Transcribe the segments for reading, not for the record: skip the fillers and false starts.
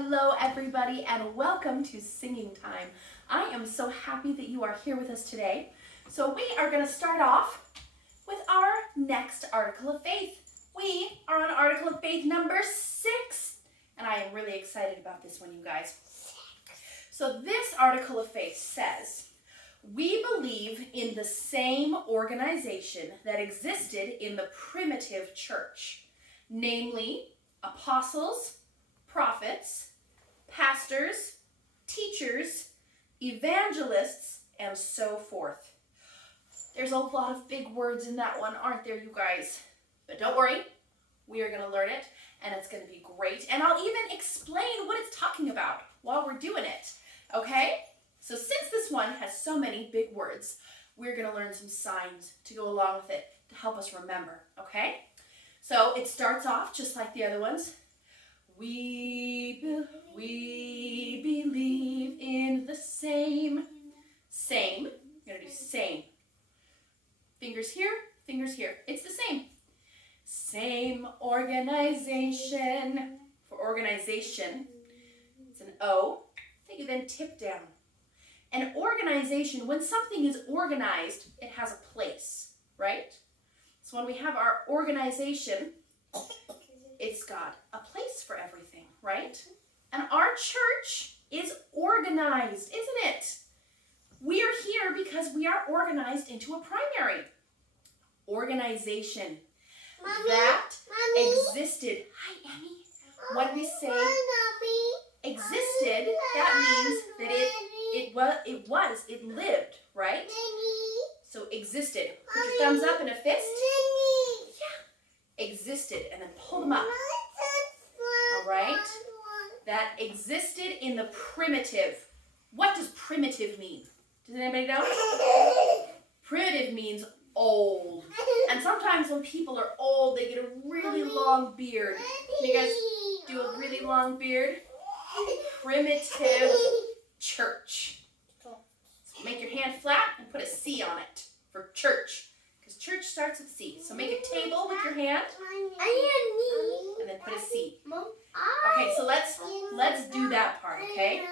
Hello everybody and welcome to Singing Time. I am so happy that you are here with us today. So we are going to start off with our next Article of Faith. We are on Article of Faith number 6 and I am really excited about this one, you guys. So this Article of Faith says, we believe in the same organization that existed in the primitive church, namely apostles, prophets, pastors, teachers, evangelists, and so forth. There's a lot of big words in that one, aren't there, you guys? But don't worry, we are going to learn it, and it's going to be great. And I'll even explain what it's talking about while we're doing it, okay? So since this one has so many big words, we're going to learn some signs to go along with it to help us remember, okay? So it starts off just like the other ones. We believe in the same. We're going to do same. Fingers here, fingers here. It's the same. Same organization. For organization, it's an O that you then tip down. An organization, when something is organized, it has a place, right? So when we have our organization, it's got a place for everything, right? And our church is organized, isn't it? We are here because we are organized into a primary organization that existed. Hi, Emmy. When we say existed, that means that it lived, right? So existed. Put your thumbs up in a fist. Existed, and then pull them up. All right? That existed in the primitive. What does primitive mean? Does anybody know? Primitive means old. And sometimes when people are old, they get a really long beard. Can you guys do a really long beard? Primitive church. So make your hand flat and put a C on it for church. Church starts with C. So make a table with your hand. And then put a C. Okay, so let's do that part, okay?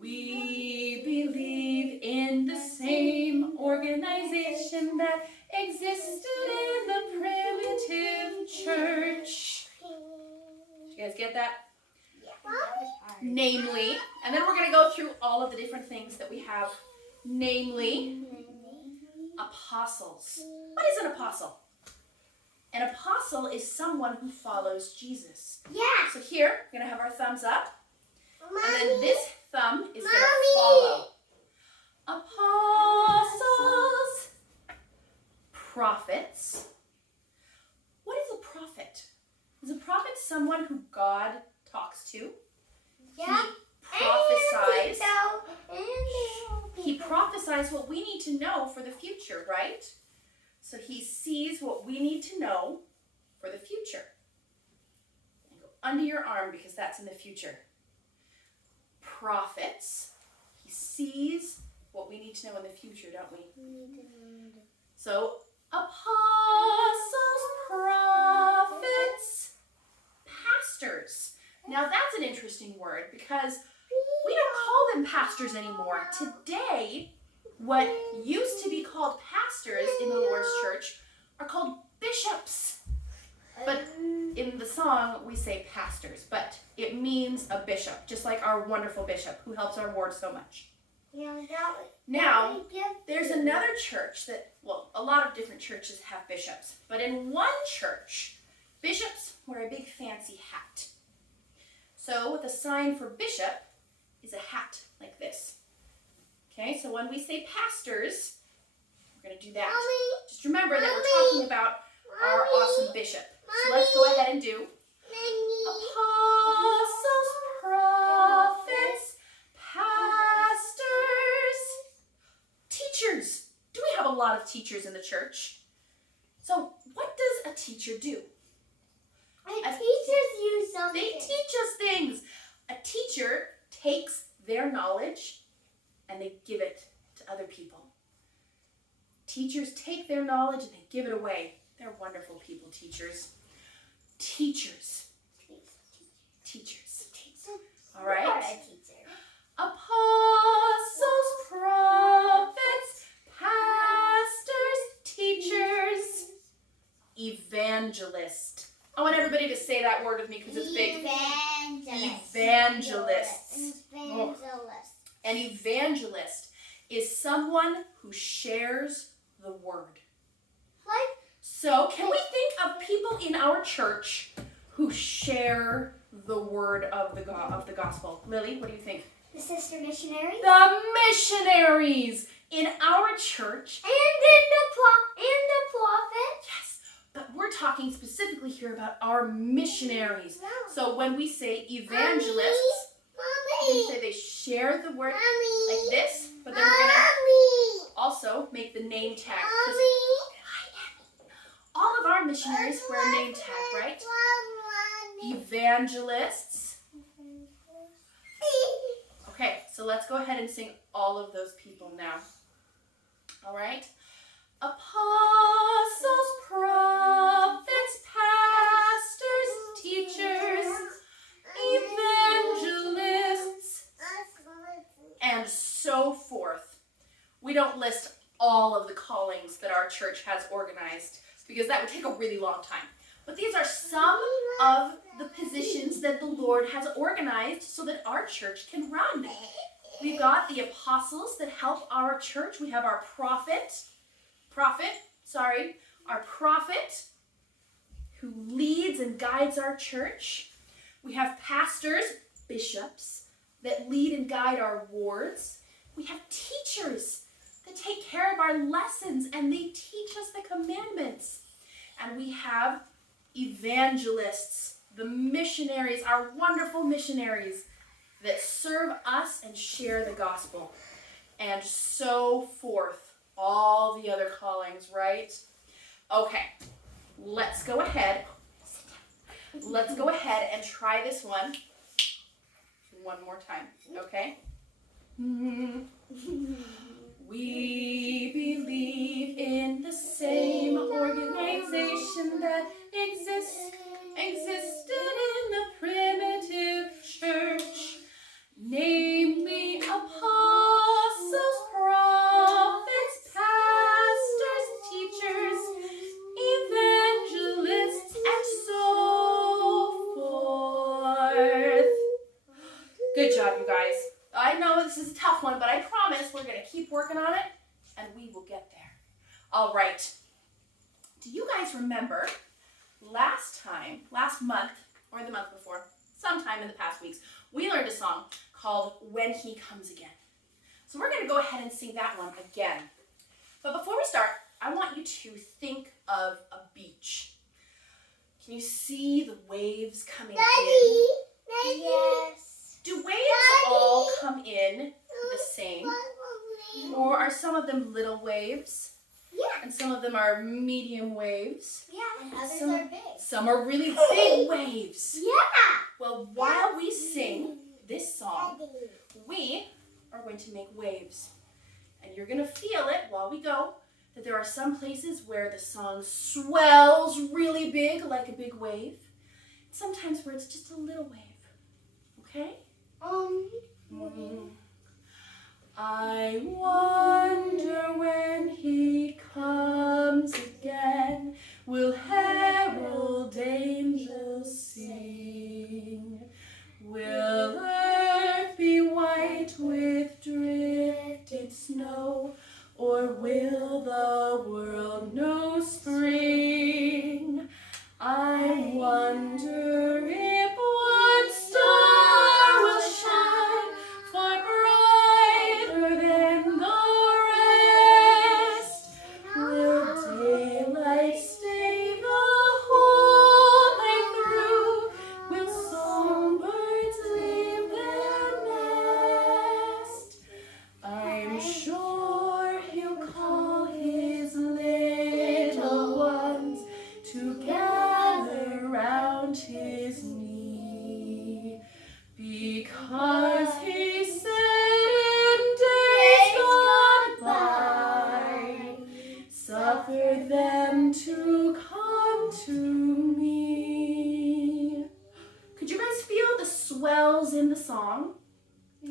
We believe in the same organization that existed in the primitive church. Did you guys get that? Namely, and then we're going to go through all of the different things that we have. Namely, apostles. What is an apostle? An apostle is someone who follows Jesus. Yeah. So here, we're going to have our thumbs up. Mommy. And then this thumb is going to follow. Apostles. Prophets. What is a prophet? Is a prophet someone who God talks to? Yeah. He prophesies what we need to know for the future, right? So he sees what we need to know for the future. And go under your arm because that's in the future. Prophets. He sees what we need to know in the future, don't we? So apostles, prophets, pastors. Now that's an interesting word because we don't call them pastors anymore. Today, what used to be called pastors in the Lord's church are called bishops. But in the song, we say pastors, but it means a bishop, just like our wonderful bishop who helps our ward so much. Now, there's another church that, well, a lot of different churches have bishops, but in one church, bishops wear a big fancy hat. So the sign for bishop is a hat like this. Okay, so when we say pastors, we're going to do that. Mommy, just remember that we're talking about our awesome bishop. So let's go ahead and do apostles, prophets, pastors, teachers. Do we have a lot of teachers in the church? So what does a teacher do? Teachers you something. They teach us things. A teacher takes their knowledge and they give it to other people. Teachers take their knowledge and they give it away. They're wonderful people, teachers. Teachers. that word with me because it's big. Evangelists. Evangelists. Evangelists. An evangelist is someone who shares the word. Like, So can we think of people in our church who share the word of the gospel? Lily, what do you think? the sister missionaries. The missionaries in our church. And the prophet. Yes, but we're talking specifically here about our missionaries. No. So when we say evangelists, we Mommy. say they share the word Mommy. like this, but then we're going to Mommy. also make the name tag. 'Cause Mommy. all of our missionaries wear a name tag, right? Evangelists. Okay, so let's go ahead and sing all of those people now. All right? Apostles, prophets, pastors, teachers, evangelists, and so forth. We don't list all of the callings that our church has organized because that would take a really long time. But these are some of the positions that the Lord has organized so that our church can run. We've got the apostles that help our church. We have our prophet who leads and guides our church. We have pastors, bishops, that lead and guide our wards. We have teachers that take care of our lessons and they teach us the commandments. And we have evangelists, the missionaries, our wonderful missionaries that serve us and share the gospel. And so forth. All the other callings, right? Okay, let's go ahead. Let's go ahead and try this one more time, okay? We believe in the same organization that existed in the primitive church, namely apostles, prophets, pastors, teachers, evangelists, and so forth. Good job, you guys. I know this is a tough one, but I promise we're going to keep working on it, and we will get there. All right. Do you guys remember last month, or the month before, sometime in the past weeks, we learned a song called When He Comes Again. So we're going to go ahead and sing that one again. But before we start, I want you to think of a beach. Can you see the waves coming in? Yes. Do waves all come in the same? Or are some of them little waves? Yeah. And some of them are medium waves? Yeah. And others Some- are big. Some are really big waves. Yeah. Well, while we sing this song, we are going to make waves. And you're going to feel it while we go, that there are some places where the song swells really big, like a big wave. Sometimes where it's just a little wave. Okay? I wonder when He comes again, will herald angels sing? Will earth be white with drifted snow, or will the world know spring? I wonder if one star will shine far brighter than the rest. Will daylight stay the whole night through? Will songbirds leave their nest? I'm sure He'll call His little ones to gather round His knee, because He said in days gone by, suffer them to come to me. Could you guys feel the swells in the song?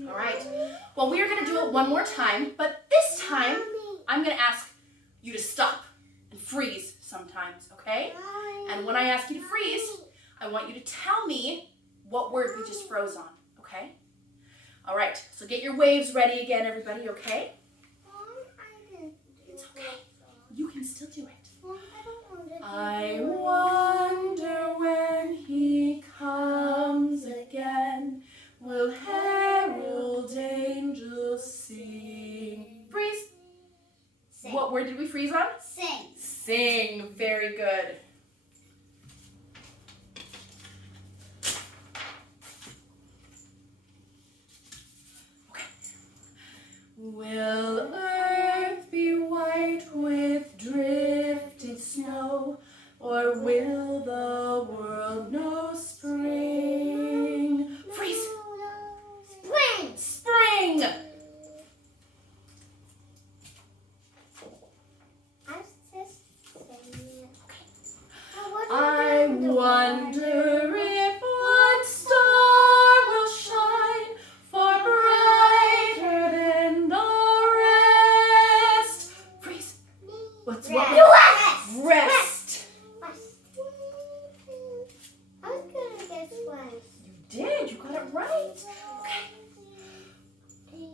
All right. Well, we are going to do it one more time, but this time I'm going to ask you to stop and freeze sometimes, okay? And when I ask you to freeze, I I want you to tell me what word we just froze on, okay? All right, so get your waves ready again, everybody, okay? It's okay. You can still do it. I wonder when he comes again, will herald angels sing? Freeze. Sing. What word did we freeze on? Sing. Sing. Very good. Okay. Will earth be white with drifted snow, or will the world know spring? Freeze. Spring. Spring. I wonder if one star will shine far brighter than the rest. Freeze. What's what? Rest. Rest. I was gonna guess west. You did. You got it right. Okay.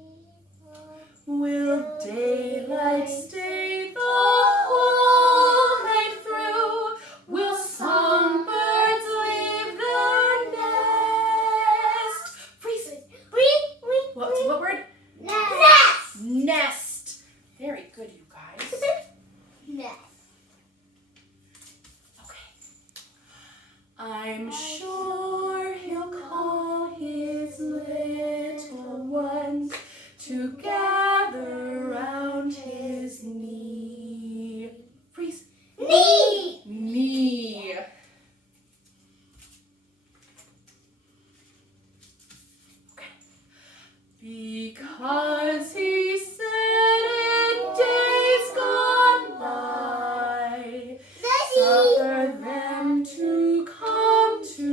Will daylight stay the whole night through? Will songbirds leave their nest? Freeze. What word? Nest. Nest. Very good, you guys. Nest. Okay. I'm sure he'll call his little ones to gather round his knee. Freeze. Knee. Knee. Okay. Because he said in days gone by, suffer them to come to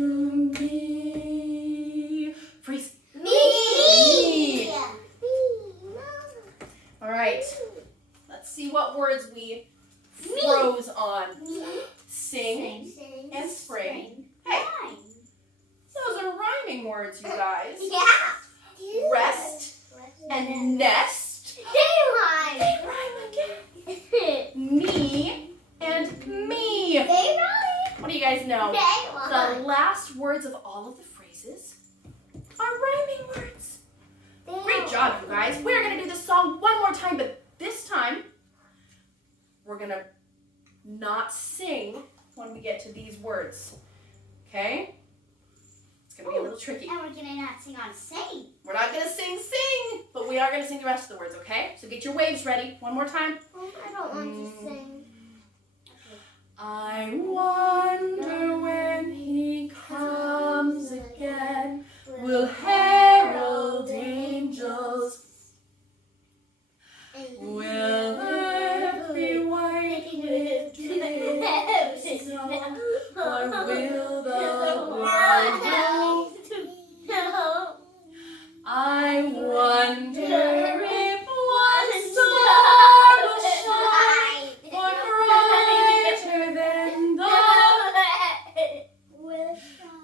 me. Freeze. Me. All right. Let's see what words we froze on. Sing and spring. Hey, those are rhyming words, you guys. Yeah. Rest and nest. They They rhyme again. Knee and me. They What do you guys know? The rhyme. last words of all of the phrases are rhyming words. Great job, you guys. We're going to do this song one more time, but this time we're going to not sing when we get to these words. Okay? It's going to be a little tricky. And we're gonna not sing on sing. We're not going to sing, but we are going to sing the rest of the words, okay? So get your waves ready. One more time. I don't want to sing. I wonder when he comes again, will herald angels. Will earth be white with drifted snow, or will the world know? I wonder if one star will shine or brighter than the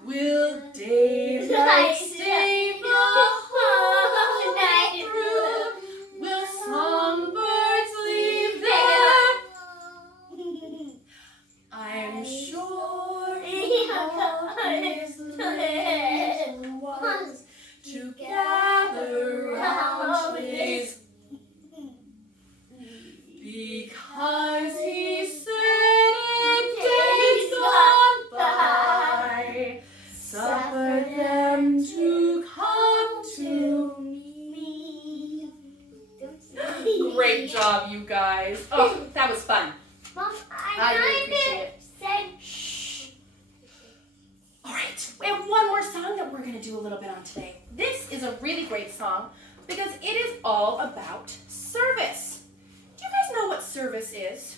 will daylight stay the whole night through? Will songbirds leave their? I'm sure he called his little ones to gather round his, because he said in days gone by, suffer them to come to me. Great job, you guys. Oh, that was fun. Mom, I really appreciate it. said Shh. All right, we have one more song that we're going to do a little bit on today. This is a really great song because it is all about service. Do you guys know what service is?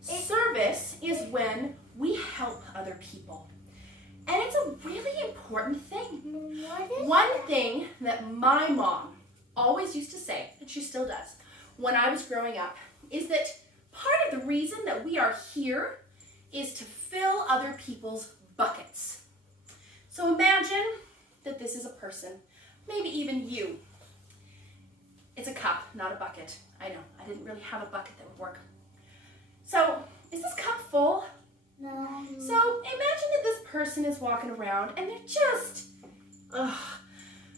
Service is when we help other people. And it's a really important thing. One thing that my mom always used to say, and she still does, when I was growing up, is that part of the reason that we are here is to fill other people's buckets. So imagine that this is a person, maybe even you. It's a cup, not a bucket. I know, I didn't really have a bucket that would work. So, is this cup full? No. So, imagine that this person is walking around and they're just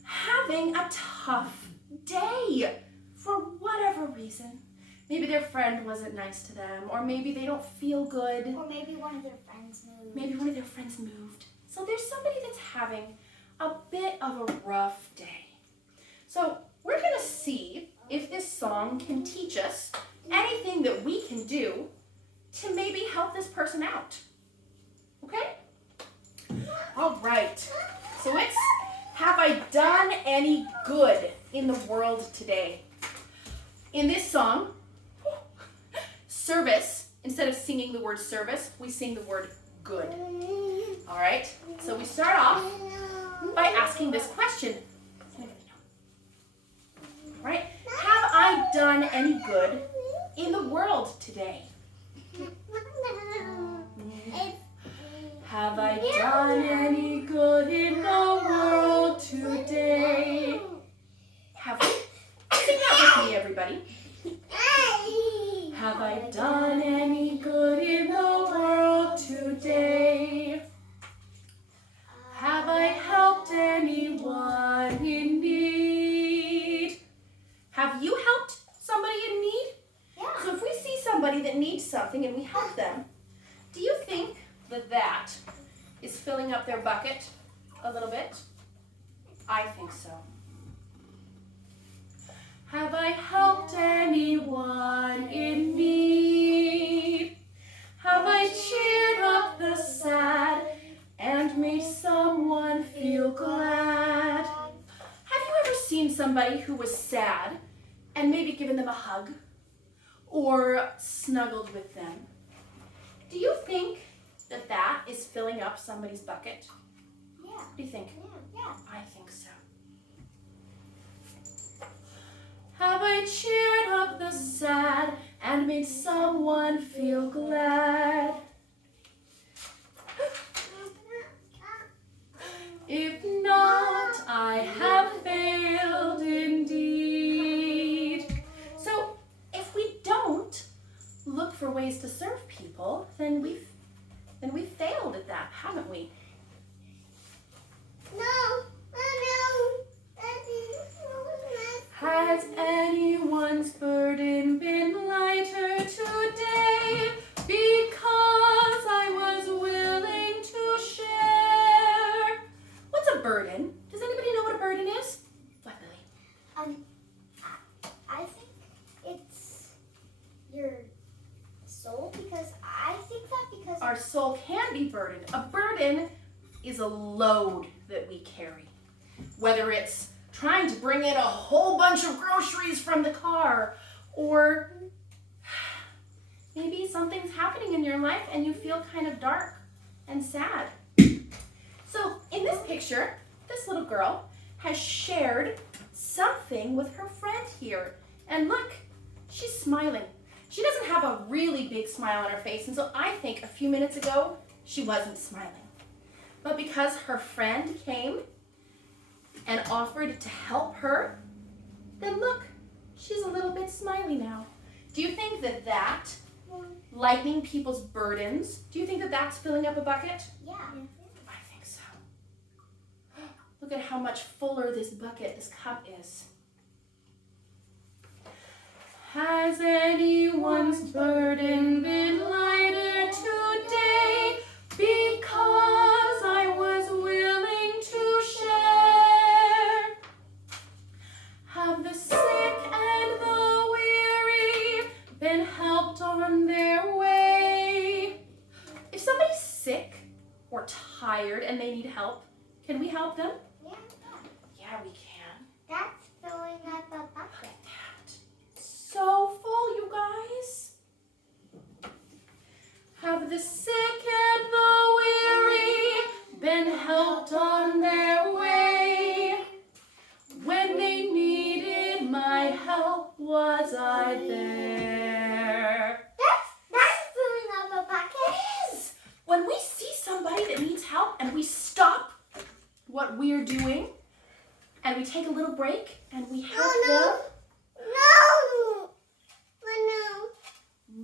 having a tough day for whatever reason. Maybe their friend wasn't nice to them, or maybe they don't feel good. Or maybe one of their friends moved. Maybe one of their friends moved. So there's somebody that's having a bit of a rough day. So we're going to see if this song can teach us anything that we can do to maybe help this person out. Okay? All right. So it's, have I done any good in the world today? In this song, service, instead of singing the word service, we sing the word good. All right? So we start off by asking this question. All right? Have I done any good in the world today? Have I done any good in the world today? Have I? Sing that with me, everybody. Have I done any good in the world today? Have I helped anyone in need? Have you helped somebody in need? Yeah. So if we see somebody that needs something and we help them, do you think that that is filling up their bucket a little bit? I think so. Have I helped anyone in need? Have I cheered up the sad and made someone feel glad? Have you ever seen somebody who was sad and maybe given them a hug or snuggled with them? Do you think that that is filling up somebody's bucket? Yeah. What do you think? Yeah. I think so. Have I cheered up the sad and made someone feel glad? If not, I have failed indeed. So, if we don't look for ways to serve people, then we've failed at that, haven't we? No. Has anyone's burden been lighter today? Because I was willing to share. What's a burden? Does anybody know what a burden is? What, Lily? I think it's your soul because Our soul can be burdened. A burden is a load that we carry. Whether it's trying to bring in a whole bunch of groceries from the car, or maybe something's happening in your life and you feel kind of dark and sad. So in this picture, this little girl has shared something with her friend here. And look, she's smiling. She doesn't have a really big smile on her face, and so I think a few minutes ago, she wasn't smiling. But because her friend came and offered to help her, then look, she's a little bit smiley now. Do you think that lightening people's burdens, do you think that that's filling up a bucket? Yeah. I think so. Look at how much fuller this bucket, this cup is. Has anyone's burden been lighter today? Because I was willing to share. Have the sick and the weary been helped on their way? If somebody's sick or tired and they need help, can we help them? Yeah. Yeah, we can. That's filling up a bucket. So full, you guys. Have the sick and the weary been helped on their way? When they needed my help, was I there? That's filling up a bucket. Yes. When we see somebody that needs help, what we're doing and we take a little break and we help No. them.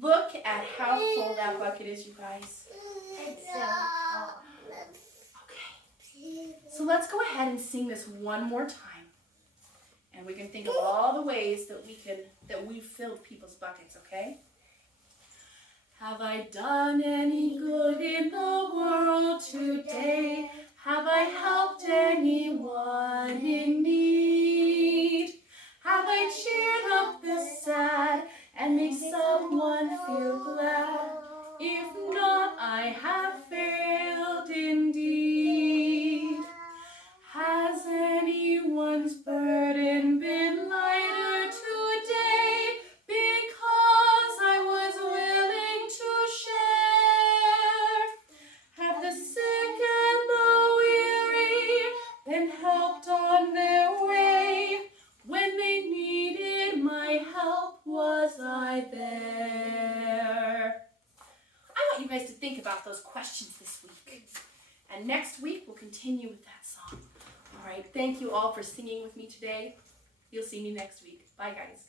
Look at how full that bucket is, you guys. It's so hot. Okay, so let's go ahead and sing this one more time. And we can think of all the ways that we've filled people's buckets, okay? Have I done any good in the world today? Have I helped anyone in need? Have I cheered up the sad and made someone feel glad? If not, I have failed indeed. Has anyone's burden been lighter today because I was willing to share? Have the sick and the weary been helped on their way? When they needed my help, was I there? I want you guys to think about those questions this week. And next week, we'll continue with that song. All right, thank you all for singing with me today. You'll see me next week. Bye, guys.